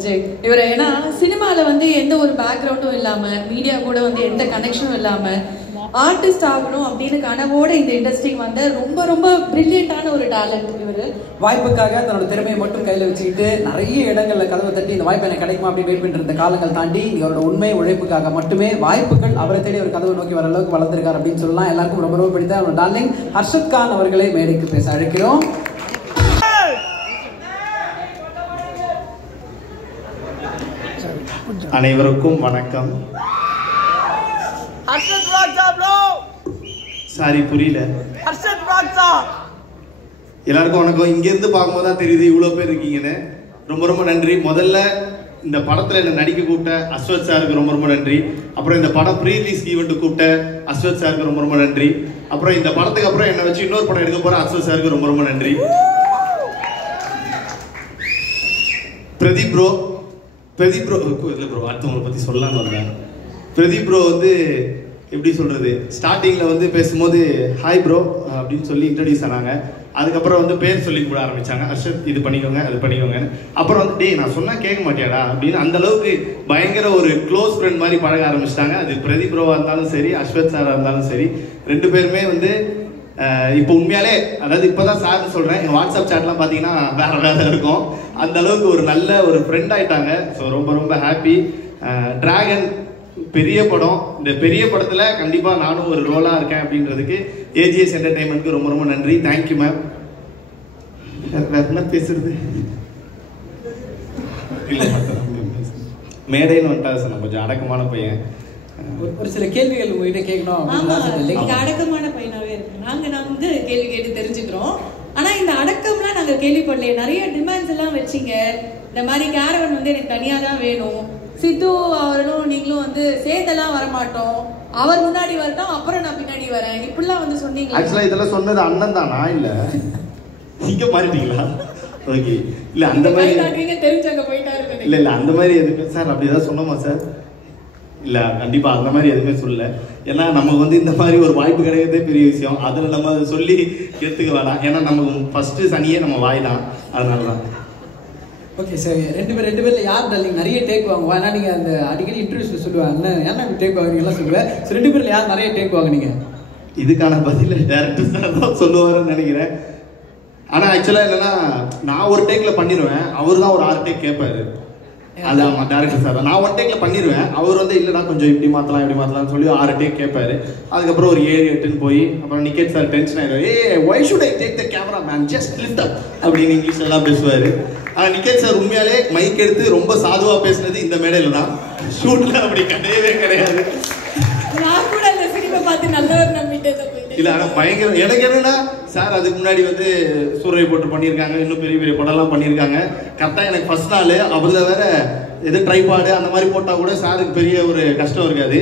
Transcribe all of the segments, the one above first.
விஜய் இவர். ஏன்னா சினிமாவில் வந்து எந்த ஒரு பேக்ரவுண்டும் இல்லாமல், மீடியா கூட வந்து எந்த கனெக்ஷனும் இல்லாமல் ஆர்டிஸ்ட் ஆகணும் அப்படின்னு கனவோட இந்த இண்டஸ்ட்ரிக்கு வந்த ரொம்ப ரொம்ப பிரில்லியண்டான ஒரு டேலண்ட் இவர். வாய்ப்புக்காக தன்னோட திறமையை மட்டும் கையில் வச்சுக்கிட்டு நிறைய இடங்கள்ல கதவை தட்டி இந்த வாய்ப்பு எனக்கு கிடைக்குமா அப்படின்னு வெயிட் பண்ணிட்டு இருந்த காலங்கள் தாண்டி இவரோட உண்மை உழைப்புக்காக மட்டுமே வாய்ப்புகள் அவரை தேடி ஒரு கதவை நோக்கி வர அளவுக்கு வளர்ந்திருக்காரு அப்படின்னு சொல்லலாம். எல்லாருக்கும் ரொம்ப ரொம்ப பிடித்த அவரோட டார்லிங் ஹர்ஷத் கான் அவர்களை மேடைக்கு பேச அழைக்கிறோம். அனைவருக்கும் வணக்கம். சாரி புரியல. எல்லாருக்கும் வணக்கம். இங்க இருந்து பார்க்கும்போது தான் தெரியுது இவ்வளவு பேர் இருக்கீங்கன்னு. ரொம்ப ரொம்ப நன்றி. முதல்ல இந்த படத்துல என்ன நடிக்க கூப்பிட்ட அஸ்வத் சாருக்கு ரொம்ப ரொம்ப நன்றி. அப்புறம் இந்த படம் ப்ரீ ரிலீஸ் ஈவெண்ட் கூப்பிட்ட அஸ்வத் சாருக்கு ரொம்ப ரொம்ப நன்றி. அப்புறம் இந்த படத்துக்கு அப்புறம் என்ன வச்சு இன்னொரு படம் எடுக்க போற அஸ்வத் சாருக்கு ரொம்ப ரொம்ப நன்றி. பிரதீப் ப்ரோ இல்ல ப்ரோ, அடுத்தவங்களை பத்தி சொல்லலாம்னு வந்தேன். பிரதீப் ப்ரோ வந்து எப்படி சொல்றது, ஸ்டார்டிங்ல வந்து பேசும்போது ஹாய் ப்ரோ அப்படின்னு சொல்லி இன்ட்ரடியூஸ் ஆனாங்க. அதுக்கப்புறம் வந்து பேர் சொல்லி கூட ஆரம்பிச்சாங்க, ஹர்ஷத் இது பண்ணிக்கோங்க அது பண்ணிக்கோங்க. அப்புறம் வந்து டேய் நான் சொன்னா கேட்க மாட்டியாடா அப்படின்னு அந்த அளவுக்கு பயங்கர ஒரு க்ளோஸ் ஃப்ரெண்ட் மாதிரி பழக ஆரம்பிச்சிட்டாங்க. அது பிரதீப் ப்ரோவா இருந்தாலும் சரி, அஸ்வத் சாரா இருந்தாலும் சரி, ரெண்டு பேருமே வந்து இப்போ உண்மையாலே, அதாவது இப்போதான் சார்னு சொல்றேன், எங்க வாட்ஸ்அப் சாட்லாம் பாத்தீங்கன்னா வேற வேற இருக்கும். அந்த அளவுக்கு ஒரு நல்ல ஒரு ஃப்ரெண்ட் ஆயிட்டாங்க. ஸோ ரொம்ப ரொம்ப ஹாப்பி. டிராகன் பெரிய படம். இந்த பெரிய படத்துல கண்டிப்பா நானும் ஒரு ரோலா இருக்கேன் அப்படின்றதுக்கு ஏஜிஎஸ் என்டர்டைன்மெண்ட்க்கு ரொம்ப ரொம்ப நன்றி. Thank you ma'am. என்ன பேசுறது இல்ல, மேடைன்னு வந்துட்டா சார் நான் கொஞ்சம் அடக்கமான பையன். ஒரு சில கேள்விகள் உங்ககிட்ட கேட்கணும். அடக்கமான பையனாவே இருக்கு. நாங்க வந்து கேள்வி கேட்டு தெரிஞ்சுக்கிறோம். ஆனா இந்த அடக்கம்லாம் நாங்க கேள்விப்படலையே. நிறைய டிமாண்ட்ஸ் எல்லாம் வச்சிங்க. இந்த மாதிரி கேரவன் வந்து எனக்கு தனியா தான் வேணும், சித்து அவர்களும் நீங்களும் வந்து சேர்ந்தெல்லாம் வரமாட்டோம், அவர் முன்னாடி வரட்டும் அப்புறம் நான் பின்னாடி வரேன், இப்படிலாம் வந்து சொன்னீங்க. ஆக்சுவலா இதெல்லாம் சொன்னது அண்ணன் தானா இல்ல இங்க மாறிட்டீங்களா? ஓகே. இல்ல அந்த மாதிரி தெரிஞ்சவங்க போயிட்டாரு. இல்ல அந்த மாதிரி எதுக்கு சார் அப்படிதான் சொன்னோமா சார்? இல்ல கண்டிப்பா அந்த மாதிரி எதுவுமே சொல்லல. ஏன்னா நமக்கு வந்து இந்த மாதிரி ஒரு வாய்ப்பு கிடைக்கிறதே பெரிய விஷயம். அதுல நம்ம அதை சொல்லி எடுத்துக்க வேணாம். ஏன்னா நமக்கு ஃபர்ஸ்ட் சனியே நம்ம வாய் தான், அதனாலதான். ஓகே சார், ரெண்டு பேர்ல யார் டார்லிங் நிறைய டேக் வாங்குவா? ஏன்னா நீங்க அந்த அடிக்கடி இன்டர்வியூஸ்ல சொல்லுவாங்க ஏன்னா டேக் வாங்குறீங்களா சொல்லுவேன். ரெண்டு பேர்ல யார் நிறைய டேக் வாங்குனீங்க? இதுக்கான பதில டைரக்டர் சார் தான் சொல்லுவாருன்னு நினைக்கிறேன். ஆனா ஆக்சுவலா என்னன்னா, நான் ஒரு டேக்ல பண்ணிடுவேன், அவர் தான் ஒரு 6 டேக் கேட்பாரு. அது ஆமா டைரக்டர் சார். நான் 1 டேக்ல பண்ணிடுவேன், அவர் வந்து இல்லடா கொஞ்சம் இப்படி மாத்தலாம் சொல்லி 6 டேக் கேட்பாரு. அதுக்கப்புறம் ஒரு 7-8 போய் அப்புறம் நிக்கேட் சார் டென்ஷன் ஆயிடும். why should I take the camera man, just lift up அப்படின்னு இங்கிலீஷ்ல எல்லாம் பேசுவாரு. ஆனா நிக்கேட் சார் உண்மையாலே மைக் எடுத்து ரொம்ப சாதுவா பேசுனது இந்த மேடையில தான். ஷூட்ல அப்படி கிடையவே கிடையாது. நான் கூட அந்த சினிமா பார்த்து நல்லவர் நம்பிட்டே தான். இல்ல ஆனா பயங்கர எனக்கு என்னன்னா சார் அதுக்கு முன்னாடி வந்து சூரிய போட்டு பண்ணியிருக்காங்க, இன்னும் பெரிய பெரிய படம்லாம் பண்ணியிருக்காங்க. கரெக்டா எனக்கு ஃபர்ஸ்ட் நாள் அவர்ல வேற எது ட்ரைபாடு அந்த மாதிரி போட்டா கூட சாருக்கு பெரிய ஒரு கஷ்டம் இருக்காது.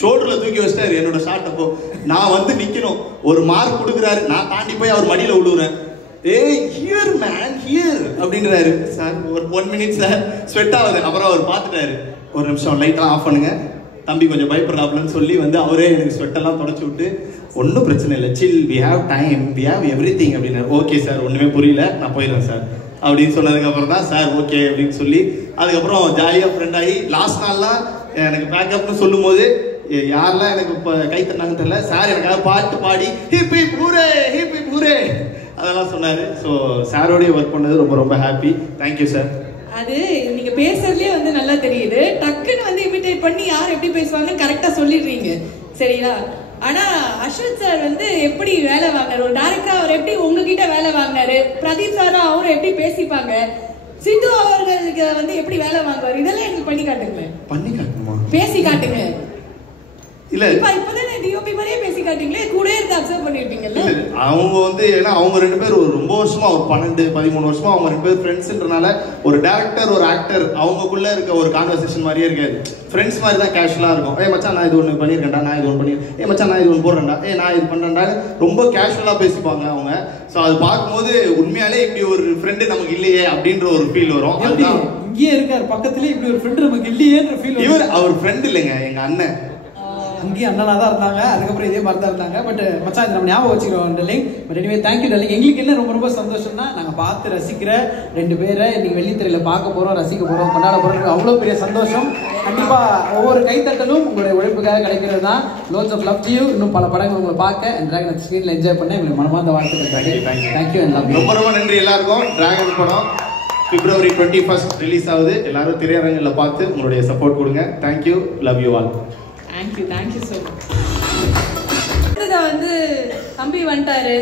ஷோல்டர்ல தூக்கி வச்சிட்டாரு என்னோட ஷாட். அப்போ நான் வந்து நிக்கணும், ஒரு மார்க் கொடுக்குறாரு, நான் தாண்டி போய் அவர் மடியில விழுவுறேன். ஏய் ஹியர் மேன் ஹியர் அப்படின்றாரு. சார் ஒரு 1 மினிட் சார் ஸ்வெட் ஆகுது. அப்புறம் அவர் பார்த்துட்டாரு, ஒரு நிமிஷம் லைட்லாம் ஆஃப் பண்ணுங்க தம்பி கொஞ்சம் பயப்படுறாப்லன்னு சொல்லி வந்து அவரே எனக்கு ஸ்வெட்டெல்லாம் தொடச்சி விட்டு ஒன்றும் பிரச்சனை இல்லை, chill, we have time, we have everything அப்படின்னு. ஓகே சார் ஒன்றுமே புரியல நான் போயிடுறேன் சார் அப்படின்னு சொன்னதுக்கப்புறம் தான் சார் ஓகே அப்படின்னு சொல்லி அதுக்கப்புறம் ஜாலியாக ஃப்ரெண்ட் ஆகி லாஸ்ட் நாள்லாம் எனக்கு பேக்கப்னு சொல்லும் போது யாரெல்லாம் எனக்கு இப்போ கை தந்தாங்கன்னு தெரியல, சார் எனக்காக பாட்டு பாடி ஹிப்பி பூரே ஹிப்பி பூரே அதெல்லாம் சொன்னார். ஸோ சாரோடைய ஒர்க் பண்ணது ரொம்ப ரொம்ப ஹாப்பி. Thank you sir. அது நீங்க பேசுறதுலயே வந்து நல்லா தெரியுது. டக்குன்னு வந்து இமிடேட் பண்ணி யார் எப்படி பேசுவாங்கன்னு கரெக்டா சொல்லிடுறீங்க, சரிங்களா? ஆனா அஸ்வத் சார் வந்து எப்படி வேலை வாங்கினாரு, ஒரு டைரக்டரா அவர் எப்படி உங்ககிட்ட வேலை வாங்கினாரு, பிரதீப் சாரும் அவரும் எப்படி பேசிப்பாங்க, சித்து அவர்களுக்கு வந்து எப்படி வேலை வாங்குவார், இதெல்லாம் எனக்கு பண்ணி காட்டுங்களேன். பண்ணி காட்டுமா? பேசி காட்டுங்க. இல்ல இப்பதானே டிஓபி மாதிரியே பேசி காட்டுங்களே, கூட இருந்து அப்சர்வ் பண்ணிருப்பீங்கல்ல. அவங்க வந்து ஏன்னா அவங்க 2 பேர் ஒரு ரொம்ப வருஷமா ஒரு 12-13 வருஷமா அவங்க 2 பேர் ஃப்ரெண்ட்ஸ்ன்றனால ஒரு டைரக்டர் ஒரு ஆக்டர் அவங்களுக்குள்ள இருக்க ஒரு கான்வர்சேஷன் மாதிரியே இருக்காது. ஃப்ரெண்ட்ஸ் மாதிரி தான் கேஷுவலா இருக்கும். மச்சான் நான் இது ஒன்று பண்ணியிருக்கேன்டா, நான் இது ஒன்று பண்ணியிருக்கேன், மச்சான் நான் இது ஒன்று போடுறேன்டா, நான் இது பண்றேன்டா, ரொம்ப கேஷுவலா பேசிப்பாங்க அவங்க. ஸோ அது பார்க்கும்போது உண்மையாலே இப்படி ஒரு ஃப்ரெண்டு நமக்கு இல்லையே அப்படின்ற ஒரு ஃபீல் வரும். அதுதான் இங்கே இருக்காரு பக்கத்துலேயே இப்படி ஒரு ஃப்ரெண்டு நமக்கு இல்லையேன்ற ஃபீல். இவர் அவர் ஃப்ரெண்ட் இல்லைங்க, எங்க அண்ணன். அங்கேயும் அண்ணனாக தான் இருந்தாங்க, அதுக்கப்புறம் இதே மாதிரி தான் இருந்தாங்க. பட் மச்சான் நம்ம ஞாபகம் வச்சுக்கிறோம் darling. But anyway thank you darling. எங்களுக்கு என்ன ரொம்ப ரொம்ப சந்தோஷம்னா, நாங்கள் பார்த்து ரசிக்கிற 2 பேரை இன்னைக்கு வெள்ளித்திரையில் பார்க்க போகிறோம், ரசிக்க போகிறோம், கொண்டாட போகிறோம். அவ்வளோ பெரிய சந்தோஷம். கண்டிப்பாக ஒவ்வொரு கைத்தட்டலும் உங்களுடைய உழைப்புக்காக கிடைக்கிறது தான். Lots of love to you. இன்னும் பல படங்கள் உங்களை பார்க்க அண்ட் டிராகன் ஸ்க்ரீனில் என்ஜாய் பண்ண உங்களுக்கு மனமார்ந்த வாழ்த்துக்கள். Thank you and love you. ரொம்ப ரொம்ப நன்றி எல்லாருக்கும். டிராகன் படம் February 21st ரிலீஸ் ஆகுது. எல்லாரும் திரையரங்கில் பார்த்து உங்களுடைய சப்போர்ட் கொடுங்க. Thank you, love you all. Thank you so much. வந்து தம்பி வந்துட்டாரு,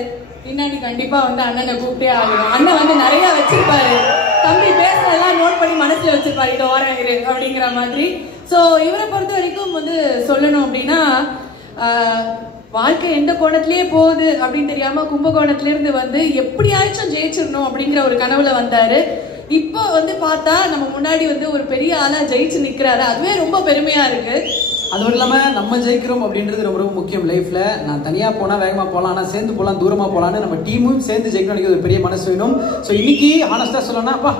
பின்னாடி கண்டிப்பா வந்து அண்ணனை கூப்பிட்டே ஆகணும். அண்ணன் வந்து நிறைய வச்சிருப்பாரு, தம்பி பேசுறதெல்லாம் நோட் பண்ணி மனசுல வச்சிருப்பாரு, இதை ஓராயிரு அப்படிங்கிற மாதிரி. ஸோ இவரை பொறுத்த வரைக்கும் வந்து சொல்லணும் அப்படின்னா, வாழ்க்கை எந்த கோணத்திலேயே போகுது அப்படின்னு தெரியாம கும்பகோணத்துல இருந்து வந்து எப்படியாச்சும் ஜெயிச்சிடணும் அப்படிங்கிற ஒரு கனவுல வந்தாரு. இப்போ வந்து பார்த்தா நம்ம முன்னாடி வந்து ஒரு பெரிய ஆளா ஜெயிச்சு நிக்கிறாரு. அதுவே ரொம்ப பெருமையா இருக்கு. அது மட்டும் இல்லாமல் நம்ம ஜெயிக்கிறோம் அப்படின்றது ரொம்ப ரொம்ப முக்கியம் லைஃப்ல. நான் தனியாக போனால் வேகமாக போகலாம், ஆனால் சேர்ந்து போகலாம், தூரமாக போகலான்னு நம்ம டீமும் சேர்ந்து ஜெயிக்கணும் ஒரு பெரிய மனசு வேணும். ஸோ இன்னைக்கு ஆனஸ்டாக சொல்லணும்னா, அப்பா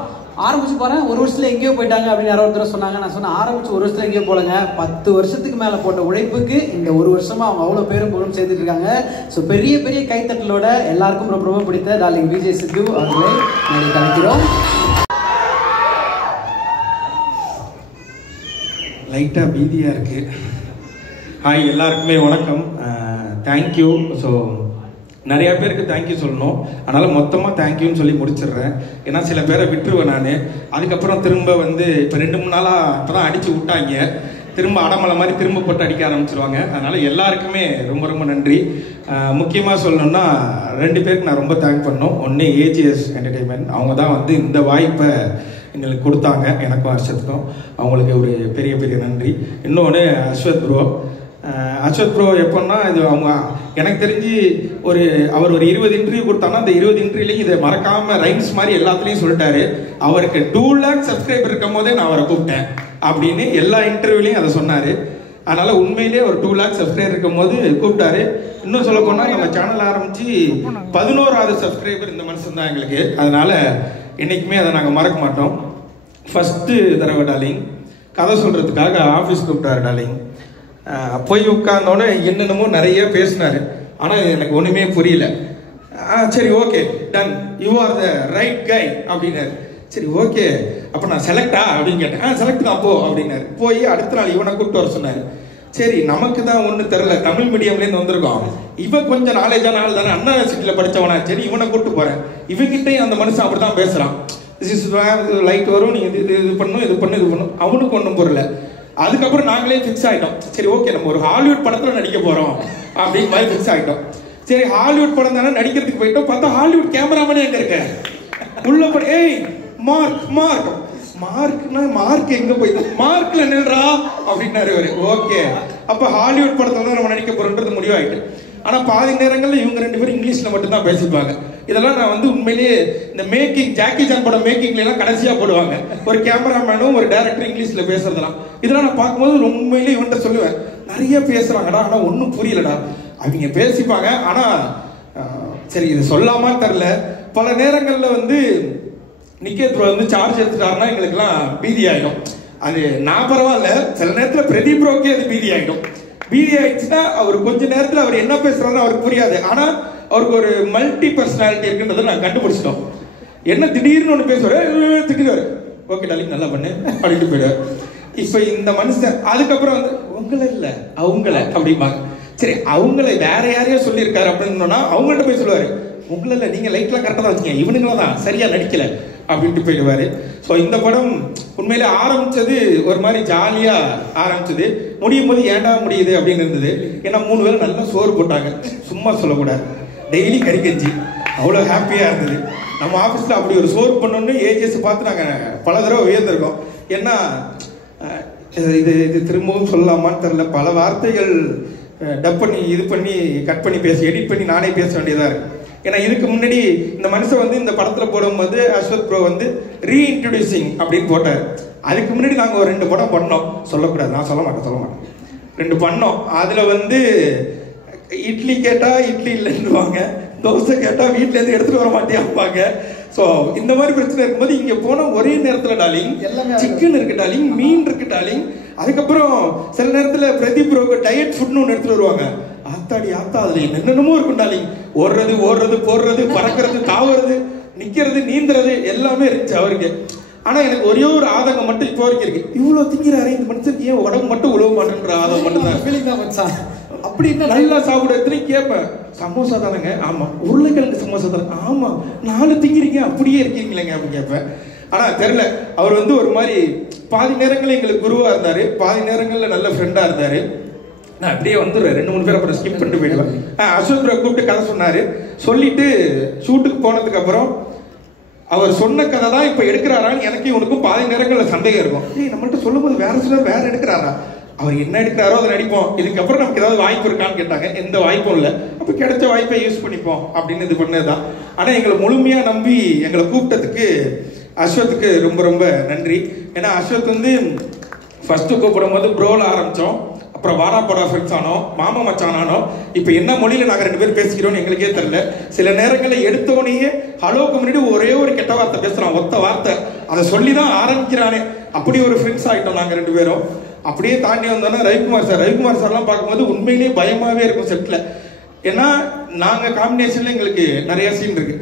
ஆரம்பிச்சு போகிறேன் 1 வருஷத்துல எங்கேயோ போயிட்டாங்க அப்படின்னு யாரோ ஒருத்தர் சொன்னாங்க. நான் சொன்னேன் ஆரம்பிச்சு 1 வருஷத்துல எங்கேயோ போலங்க, 10 வருஷத்துக்கு மேலே போட்ட உழைப்புக்கு இந்த 1 வருஷமா அவங்க அவ்வளோ பேரும் புகழும் சேர்த்துட்டு இருக்காங்க. ஸோ பெரிய பெரிய கைத்தட்டலோட எல்லாருக்கும் ரொம்ப ரொம்ப பிடித்த டார்லிங் விஜய் சித்து அவர்களை நாங்கள் கலைக்கிறோம். லைட்டாக பீதியாக இருக்குது. ஹாய், எல்லாருக்குமே வணக்கம். தேங்க்யூ. ஸோ நிறையா பேருக்கு தேங்க்யூ சொல்லணும், அதனால் மொத்தமாக தேங்க்யூன்னு சொல்லி முடிச்சிடுறேன். ஏன்னா சில பேரை விட்டுருவேன் நான். அதுக்கப்புறம் திரும்ப வந்து இப்போ 2-3 நாளாக இப்போ தான் அடித்து விட்டாங்க, திரும்ப அடமலை மாதிரி திரும்ப போட்டு அடிக்க ஆரம்பிச்சிருவாங்க. அதனால் எல்லாருக்குமே ரொம்ப ரொம்ப நன்றி. முக்கியமாக சொல்லணும்னா 2 பேருக்கு நான் ரொம்ப தேங்க் பண்ணோம். ஒன்று ஏஜிஎஸ் என்டர்டெயின்மெண்ட், அவங்க தான் வந்து இந்த வாய்ப்பை எங்களுக்கு கொடுத்தாங்க, எனக்கும் ஹர்ஷத்துக்கும். அவங்களுக்கு ஒரு பெரிய பெரிய நன்றி. இன்னொன்று அஸ்வத் ப்ரோ. அஸ்வத் ப்ரோ எப்போன்னா, இது அவங்க எனக்கு தெரிஞ்சு அவர் ஒரு 20 இன்டர்வியூ கொடுத்தாங்கன்னா அந்த 20 இன்டர்வியூலையும் இதை மறக்காமல் ரைம்ஸ் மாதிரி எல்லாத்துலேயும் சொல்லிட்டாரு. அவருக்கு 2 lakh சப்ஸ்கிரைபர் இருக்கும் போதே நான் அவரை கூப்பிட்டேன் அப்படின்னு எல்லா இன்டர்வியூலையும் அதை சொன்னார். அதனால் உண்மையிலே ஒரு 2 lakh சப்ஸ்கிரைபர் இருக்கும் போது கூப்பிட்டாரு. இன்னும் சொல்ல போனால் நம்ம சேனல் ஆரம்பித்து 11வது சப்ஸ்கிரைபர் இந்த மனுஷன் தான் எங்களுக்கு. அதனால் என்றைக்குமே அதை நாங்கள் மறக்க மாட்டோம். ஃபஸ்ட்டு தடவை டார்லிங் கதை சொல்கிறதுக்காக ஆஃபீஸ் கூப்பிட்டாரு டார்லிங். போய் உட்கார்ந்தோன்னே என்னென்னமோ நிறைய பேசினார். ஆனால் எனக்கு ஒன்றுமே புரியல. சரி okay done, you are the right guy அப்படின்னாரு. சரி ஓகே, அப்போ நான் செலக்டா அப்படின்னு கேட்டேன். செலக்ட் தான் போ அப்படின்னாரு. போய் அடுத்த நாள் இவனை கூப்பிட்டு வர சொன்னார். சரி, நமக்கு தான் ஒன்றும் தெரில, தமிழ் மீடியம்லேருந்து வந்திருக்கோம், இவன் கொஞ்சம் நாலேஜான ஆள் தானே, அண்ணா யூனிவர்சிட்டியில் படித்தவனா, சரி இவனை கூப்பிட்டு போகிறேன். இவங்கிட்டையும் அந்த மனுஷன் அப்படி தான் பேசுகிறான். லைட் வரும், நீங்கள் இது பண்ணும், இது பண்ணும். அவனுக்கு ஒன்றும் புரியல. அதுக்கப்புறம் நாங்களே ஃபிக்ஸ் ஆகிட்டோம். சரி ஓகே, நம்ம ஒரு ஹாலிவுட் படத்தில் நடிக்க போகிறோம் அப்படின்னு மாதிரி ஃபிக்ஸ் ஆகிட்டோம். சரி ஹாலிவுட் படம் தானே நடிக்கிறதுக்கு போயிட்டோம். பார்த்தா ஹாலிவுட் கேமராமேனே எங்கே இருக்க உள்ள படம். ஏய் மார்க்னா மார்க் எங்கே போயிட்டு மார்க்கில் நில்றா அப்படின்னாரு இவர். ஓகே, அப்போ ஹாலிவுட் படத்தில் தான் நம்ம நடிக்க போகிறோன்றது முடிவாயிட்டு. ஆனால் பாதி நேரங்களில் இவங்க 2 பேரும் இங்கிலீஷில் மட்டும்தான் பேசிப்பாங்க. இதெல்லாம் நான் வந்து உண்மையிலேயே இந்த ஜாக்கி சான் படம் மேக்கிங்லாம் கடைசியாக போடுவாங்க, ஒரு கேமராமேனும் ஒரு டைரக்டர் இங்கிலீஷில் பேசுறதுலாம். இதெல்லாம் நான் பார்க்கும்போது உண்மையிலேயே இவன்ட்ட சொல்லுவேன், நிறைய பேசுகிறாங்கடா, ஆனால் ஒன்றும் புரியலடா. அவங்க பேசிப்பாங்க, ஆனால் சரி இது சொல்லாமல் தெரில. பல நேரங்களில் வந்து நிக்கேத் ப்ரோ வந்து சார்ஜ் எடுத்துட்டாருன்னா எங்களுக்குலாம் பீதி ஆகிடும். அது நான் பரவாயில்ல, சில நேரத்தில் பிரதீப் ப்ரோக்கே அது பீதி ஆகிடும். பீதி ஆயிடுச்சுன்னா அவர் கொஞ்ச நேரத்தில் அவர் என்ன பேசுறாருன்னு அவருக்கு புரியாது. ஆனால் அவருக்கு ஒரு மல்டி பர்சனாலிட்டி இருக்குன்றதை நான் கண்டுபிடிச்சிட்டோம். என்ன திடீர்னு ஒன்று பேசுவார், திட்டுவார், ஓகே டார்லிங் நல்லா பண்ணு அப்படின்ட்டு போயிடுவார். இப்போ இந்த மனுஷன் அதுக்கப்புறம் வந்து உங்களை இல்லை அவங்கள அப்படிம்பாங்க. சரி, அவங்கள வேற யாரையோ சொல்லியிருக்காரு அப்படின்னா அவங்கள்ட்ட போய் சொல்லுவார், உங்களை இல்லை, நீங்கள் லைட்லாம் கரெக்டாக தான் வச்சுங்க, இவனுங்கள தான் சரியாக நடிக்கலை அப்படின்ட்டு போயிடுவார். ஸோ இந்த படம் உண்மையிலே ஆரம்பித்தது ஒரு மாதிரி ஜாலியாக ஆரம்பிச்சது, முடியும் போது ஏண்டா முடியுது அப்படின்னு இருந்தது. ஏன்னா 3 பேரும் நல்லா சோறு போட்டாங்க, சும்மா சொல்லக்கூடாது, டெய்லி கறி கஞ்சி, அவ்வளோ ஹாப்பியாக இருந்தது. நம்ம ஆஃபீஸில் அப்படி ஒரு சோறு பண்ணோன்னு ஏஜிஎஸ் பார்த்து நாங்கள் பல தடவை உயர்ந்திருக்கோம். ஏன்னா இது திரும்பவும் சொல்லலாமான்னு தெரில, பல வார்த்தைகள் டப் பண்ணி இது பண்ணி கட் பண்ணி எடிட் பண்ணி நானே பேச வேண்டியதாக இருக்குது. ஏன்னா இதுக்கு முன்னாடி இந்த மனுஷன் வந்து இந்த படத்தில் போடும்போது அஸ்வத் ப்ரோ வந்து ரீஇன்ட்ரடியூசிங் அப்படின்னு போட்டார். அதுக்கு முன்னாடி நாங்கள் ஒரு 2 படம் பண்ணோம், சொல்லக்கூடாது, நான் சொல்ல மாட்டேன் 2 பண்ணோம். அதில் வந்து இட்லி கேட்டால் இட்லி இல்லைன்னுவாங்க, தோசை கேட்டால் வீட்டிலேருந்து எடுத்துகிட்டு வர மாட்டேன்பாங்க. ஸோ இந்த மாதிரி பிரச்சனை இருக்கும்போது இங்கே போனால் ஒரே நேரத்தில் டார்லிங் சிக்கன் இருக்கு டார்லிங், மீன் இருக்கு டார்லிங், அதுக்கப்புறம் சில நேரத்தில் பிரதீப் ப்ரோக்கு டயட் ஃபுட்னு ஒன்று எடுத்துட்டு வருவாங்க. ஆத்தாடி ஆத்தா, அதுல என்னென்னமோ இருக்கும் டாலிங். ஓடுறது போடுறது, பறக்கிறது, தாவுறது, நிக்கிறது, நீந்துறது எல்லாமே இருந்துச்சு அவருக்கு. ஆனா எனக்கு ஒரே ஒரு ஆதங்கம் மட்டும் இப்போ வரைக்கும் இருக்கு. இவ்வளவு திங்கிறாரு இந்த மனுஷனுக்கு ஏன் உடம்பு மட்டும் உழவு மாட்டேன்ற ஆதங்கம் மட்டும் தான். அப்படி நல்லா சாப்பிடுறதுன்னு கேட்பேன். சமோசா தானேங்க? ஆமா. உருளைக்கிழங்கு சமோசா தானே? ஆமா. 4 திங்கிறீங்க அப்படியே இருக்கீங்களேங்க அப்படின்னு கேட்பேன். ஆனா தெரியல, அவர் வந்து ஒரு மாதிரி பாதி நேரங்கள்ல எங்களுக்கு குருவா இருந்தாரு, பாதி நேரங்கள்ல நல்ல ஃப்ரெண்டா இருந்தாரு. நான் அப்படியே வந்துடுறேன், 2-3 பேர் அப்புறம் ஸ்கிப் பண்ணிட்டு போயிடுவேன். அசோக் கூப்பிட்டு கதை சொன்னாரு. சொல்லிட்டு ஷூட்டுக்கு போனதுக்கு அப்புறம் அவர் சொன்ன கதை தான் இப்ப எடுக்கிறாரான்னு எனக்கு இவனுக்கும் பாதி நேரங்கள்ல சந்தேகம் இருக்கும். நம்மள்ட்ட சொல்லும் போது வேற சிலர் வேற எடுக்கிறாரா, அவர் என்ன எடுக்கிறாரோ அதை நடிப்போம், இதுக்கப்புறம் நமக்கு ஏதாவது வாய்ப்பு இருக்கான்னு கேட்டாங்க. எந்த வாய்ப்பும் இல்லை. அப்ப கிடைச்ச வாய்ப்பை யூஸ் பண்ணிப்போம் அப்படின்னு இது பண்ணதுதான். ஆனா எங்களை முழுமையா நம்பி எங்களை கூப்பிட்டதுக்கு அஸ்வத்துக்கு ரொம்ப ரொம்ப நன்றி. ஏன்னா அஸ்வத் வந்து ஃபர்ஸ்ட் கூப்பிடும் போது ப்ரோல ஆரம்பிச்சோம், அப்புறம் வாடா போடா ஃப்ரெண்ட்ஸ் ஆனோம், மாமா மச்சான் ஆனோம். இப்போ என்ன மொழியில நாங்கள் 2 பேரும் பேசிக்கிறோம்னு எங்களுக்கே தெரியல. சில நேரங்களில் எடுத்தோடனே ஹலோக்கு முன்னாடி ஒரே ஒரு கெட்ட வார்த்தை பேசுறோம், ஒத்த வார்த்தை, அதை சொல்லி தான் ஆரம்பிக்கிறானே. அப்படி ஒரு ஃப்ரெண்ட்ஸ் ஆகிட்டோம் நாங்கள் 2 பேரும். அப்படியே தாண்டி வந்தோன்னா ரவிக்குமார் சார்லாம் பார்க்கும்போது உண்மையிலேயே பயமாவே இருக்கும் செட்டில். ஏன்னா நாங்கள் காம்பினேஷன்ல எங்களுக்கு நிறைய சீன் இருக்கு.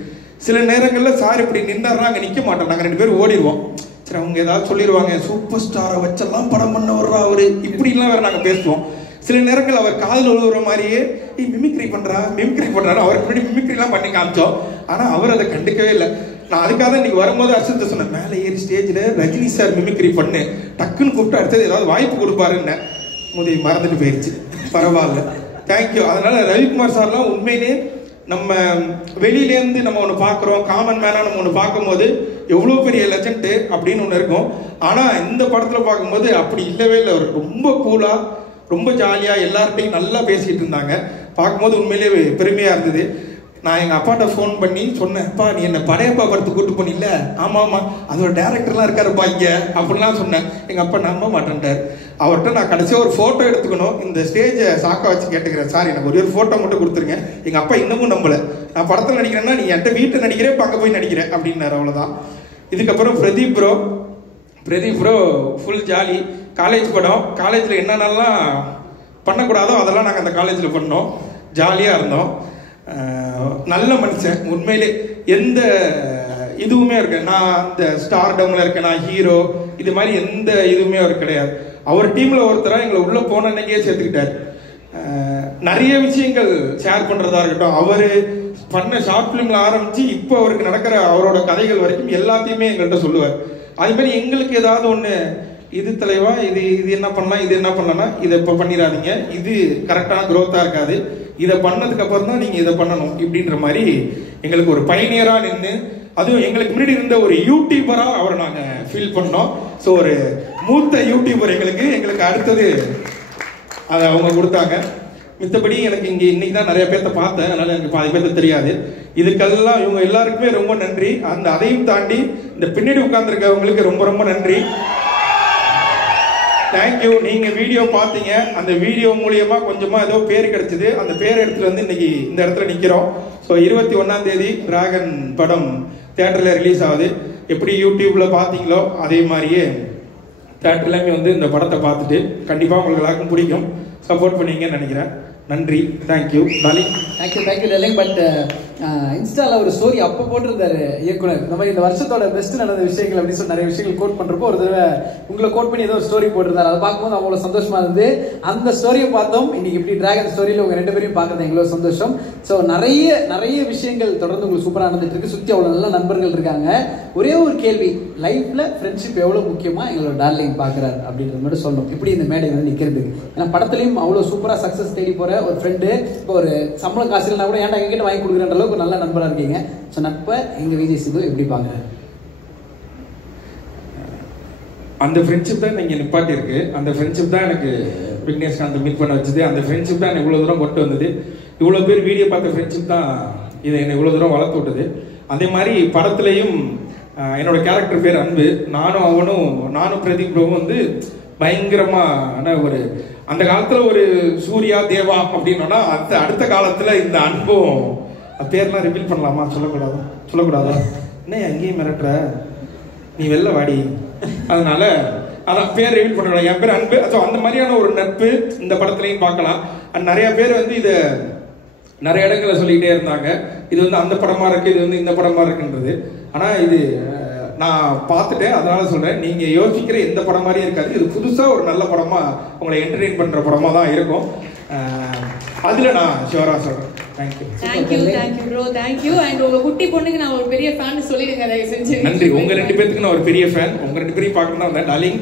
சில நேரங்களில் சார் இப்படி நின்றாருன்னா அங்கே நிற்க மாட்டோம், நாங்கள் 2 பேரும் ஓடிடுவோம். சரி, அவங்க ஏதாவது சொல்லிடுவாங்க, சூப்பர் ஸ்டாரை வச்செல்லாம் படம் பண்ண வர்றா அவரு, இப்படிலாம் வேற நாங்கள் பேசுவோம். சில நேரங்கள் அவர் காதில் விழுவுற மாதிரியே மிமிக்ரி பண்றாரு, அவருக்கு முன்னாடி மிமிக்ரிலாம் பண்ணி காமிச்சோம். ஆனால் அவர் அதை கண்டுக்கவே இல்லை. நான் அதுக்காக இன்னைக்கு வரும்போது அர்ஷத்தை சொன்னேன், மேலே ஏறி ஸ்டேஜில் ரஜினி சார் மிமிக்ரி பண்ணு, டக்குன்னு கூப்பிட்டு அடுத்தது ஏதாவது வாய்ப்பு கொடுப்பாருன்னு. முதல் மறந்துட்டு போயிடுச்சு, பரவாயில்ல, தேங்க்யூ. அதனால ரவிக்குமார் சார்லாம் உண்மையிலே நம்ம வெளியிலேருந்து நம்ம ஒன்று பார்க்குறோம், காமன் மேனாக நம்ம ஒன்று பார்க்கும்போது எவ்வளோ பெரிய லெஜண்ட் அப்படின்னு ஒன்று இருக்கும். ஆனால் இந்த படத்தில் பார்க்கும்போது அப்படி இல்லவே இல்லை. அவர் ரொம்ப கூலாக, ரொம்ப ஜாலியாக எல்லார்ட்டையும் நல்லா பேசிகிட்டு இருந்தாங்க. பார்க்கும்போது உண்மையிலேயே பெருமையாக இருந்தது. நான் எங்கள் அப்பாட்ட ஃபோன் பண்ணி சொன்னேன், அப்பா நீ என்ன படையப்பா படத்துக்கு கூட்டு போனில்ல? ஆமாம்மா, அதோட டேரக்டர்லாம் இருக்காருப்பா இங்கே அப்படின்லாம் சொன்னேன். எங்கள் அப்பா நம்ப மாட்டேன்ட்டார். அவர்கிட்ட நான் கடைசியாக ஒரு ஃபோட்டோ எடுத்துக்கணும், இந்த ஸ்டேஜை சாக்கா வச்சு கேட்டுக்கிறேன், சார் எனக்கு ஒரு ஃபோட்டோ மட்டும் கொடுத்துருங்க. எங்கள் அப்பா இன்னமும் நம்பலை. நான் படத்தில் நடிக்கிறேன்னா நீ என்கிட்ட வீட்டில் நடிக்கிறேன், இப்போ அங்கே போய் நடிக்கிறேன் அப்படின்னாரு. அவ்வளோதான். இதுக்கப்புறம் Pradeep bro full jolly. College படம், காலேஜில் என்னென்னலாம் பண்ணக்கூடாதோ அதெல்லாம் நாங்கள் அந்த காலேஜில் பண்ணோம், ஜாலியாக இருந்தோம். நல்ல மனுஷன் உண்மையிலே. எந்த இதுவுமே இருக்கு, நான் அந்த ஸ்டார் டவுன்ல இருக்கேன், நான் ஹீரோ, இது மாதிரி எந்த இதுவுமே அவர் கிடையாது. அவர் டீம்ல ஒருத்தராக எங்களை உள்ள போன அன்னைக்கே சேர்த்துக்கிட்டார். நிறைய விஷயங்கள் ஷேர் பண்றதா இருக்கட்டும், அவரு பண்ண ஷார்ட் பிலிம்ல ஆரம்பிச்சு இப்போ அவருக்கு நடக்கிற அவரோட கதைகள் வரைக்கும் எல்லாத்தையுமே எங்கள்கிட்ட சொல்லுவார். அது மாதிரி எங்களுக்கு ஏதாவது ஒன்று, இது தலைவா, இது என்ன பண்ணலாம், இது என்ன பண்ணலாம்னா இதை இப்போ பண்ணிடாதீங்க, இது கரெக்டான க்ரோத்தாக இருக்காது, இதை பண்ணதுக்கு அப்புறம் தான் நீங்கள் இதை பண்ணணும் இப்படின்ற மாதிரி எங்களுக்கு ஒரு பயணியராக நின்று, அதுவும் எங்களுக்கு முன்னாடி இருந்த ஒரு யூடியூபராக அவரை நாங்கள் ஃபீல் பண்ணோம். ஸோ ஒரு மூத்த யூடியூபர் எங்களுக்கு அடுத்தது அதை அவங்க கொடுத்தாங்க. மித்தபடி எனக்கு இங்கே இன்னைக்கு தான் நிறைய பேர்த்த பார்த்தேன், அதனால எனக்கு பாதி பேர்த்த தெரியாது. இதுக்கெல்லாம் இவங்க எல்லாருக்குமே ரொம்ப நன்றி. அதையும் தாண்டி இந்த பின்னாடி உட்கார்ந்துருக்கவங்களுக்கு ரொம்ப ரொம்ப நன்றி, தேங்க்யூ. நீங்க வீடியோ பார்த்தீங்க, அந்த வீடியோ மூலியமா கொஞ்சமா ஏதோ பேர் கிடைச்சது, அந்த பேர் எடுத்துட்டு வந்து இன்னைக்கு இந்த இடத்துல நிக்கிறோம். ஸோ 21ஆம் தேதி டிராகன் படம் தியேட்டர்ல ரிலீஸ் ஆகுது. எப்படி யூடியூப்ல பார்த்தீங்களோ அதே மாதிரியே தியேட்டர்லையுமே வந்து இந்த படத்தை பார்த்துட்டு கண்டிப்பா உங்களுக்கு எல்லாருக்கும் பிடிக்கும், சப்போர்ட் பண்ணுவீங்கன்னு நினைக்கிறேன். நன்றி, thank you darling. Thank you darling. But இன்ஸ்டால ஒரு ஸ்டோரி அப்போ போட்டிருந்தாரு இயக்குனர், இந்த மாதிரி இந்த வருஷத்தோட பெஸ்ட் நடந்த விஷயங்கள் அப்படின்னு சொல்லி நிறைய விஷயங்கள் கோட் பண்றப்போ ஒரு தடவை உங்களை கோட் பண்ணி ஏதோ ஒரு ஸ்டோரி போட்டிருந்தாரு. அதை பார்க்கும்போது அவ்வளோ சந்தோஷமா இருந்தது. அந்த ஸ்டோரியை பார்த்தோம். இன்னைக்கு இப்படி டிராகன் ஸ்டோரியில உங்க 2 பேரையும் பார்க்கறது எங்களோ சந்தோஷம். ஸோ நிறைய விஷயங்கள் தொடர்ந்து உங்களுக்கு சூப்பராக நடந்துட்டு இருக்கு. சுற்றி அவ்வளோ நல்ல நண்பர்கள் இருக்காங்க. ஒரே ஒரு கேள்வி, லைஃப்ல ஃப்ரெண்ட்ஷிப் எவ்வளோ முக்கியமா எங்களோட டார்லிங் பார்க்குறாரு அப்படின்றது மட்டும் சொல்லணும். இப்படி இந்த மேடை வந்து நிற்கிறதுக்கு, ஏன்னா படத்துலையும் அவ்வளோ சூப்பராக சக்ஸஸ் தேடி போற ஒரு ஃப்ரெண்டு, இப்போ ஒரு சம்பளம் காசு இல்லைனா கூட ஏன்டா எங்கிட்ட வாங்கி கொடுக்குற அளவுக்கு ஒரு நல்ல நண்பராக இருக்கீங்க. ஸோ நட்பை எங்க விஜய் சிந்து எப்படி பார்க்குறாரு? அந்த ஃப்ரெண்ட்ஷிப் தான் இங்கே நிப்பாட்டி இருக்கு. அந்த ஃப்ரெண்ட்ஷிப் தான் எனக்கு விக்னேஷ்காந்த் மீட் பண்ண வச்சது. அந்த ஃப்ரெண்ட்ஷிப் தான் இவ்வளோ தூரம் கொண்டு வந்தது. இவ்வளோ பேர் வீடியோ பார்த்த ஃப்ரெண்ட்ஷிப் தான் இதை என்னை இவ்வளோ தூரம் வளர்த்து விட்டது. அதே மாதிரி படத்துலையும் என்னோட கேரக்டர் பேர் அன்பு. நானும் பிரதீப் ப்ரோவும் வந்து பயங்கரமான ஒரு, அந்த காலத்தில் ஒரு சூர்யா தேவா அப்படின்னோன்னா அடுத்த காலத்தில் இந்த அன்பும், பேர்லாம் ரிவீல் பண்ணலாமா? சொல்லக்கூடாதா? என்ன எங்கேயும் மிரட்டுற, நீ வெளில வாடி. அதனால அதான் பேர் ரிவீல் பண்ணலாம். என் பேர் அன்பு. ஸோ அந்த மாதிரியான ஒரு நட்பு இந்த படத்துலையும் பார்க்கலாம். அண்ட் நிறைய பேர் வந்து இதை நிறைய இடங்களில் சொல்லிக்கிட்டே இருந்தாங்க, இது வந்து அந்த படமா இருக்கு, இது வந்து இந்த படமா இருக்குன்றது. ஆனால் இது நான் பார்த்துட்டேன், அதனால சொல்றேன், நீங்க யோசிக்கிற எந்த படம் மாதிரியும் இருக்காது. இது புதுசா ஒரு நல்ல படமா உங்களை என்டர்டெயின் பண்ற படமா தான் இருக்கும். அதுல நான் ஷுவரா சொல்றேன். Thank you bro, thank you. அண்ட் உங்க குட்டி பொண்ணுக்கு நான் ஒரு பெரிய ஃபேன் சொல்லிடுங்க தயவு செஞ்சு. நன்றி. உங்க 2 பேருக்கு நான் ஒரு பெரிய ஃபேன். உங்க 2 பேரையும் பார்க்கணும் தான் வந்தேன். டார்லிங்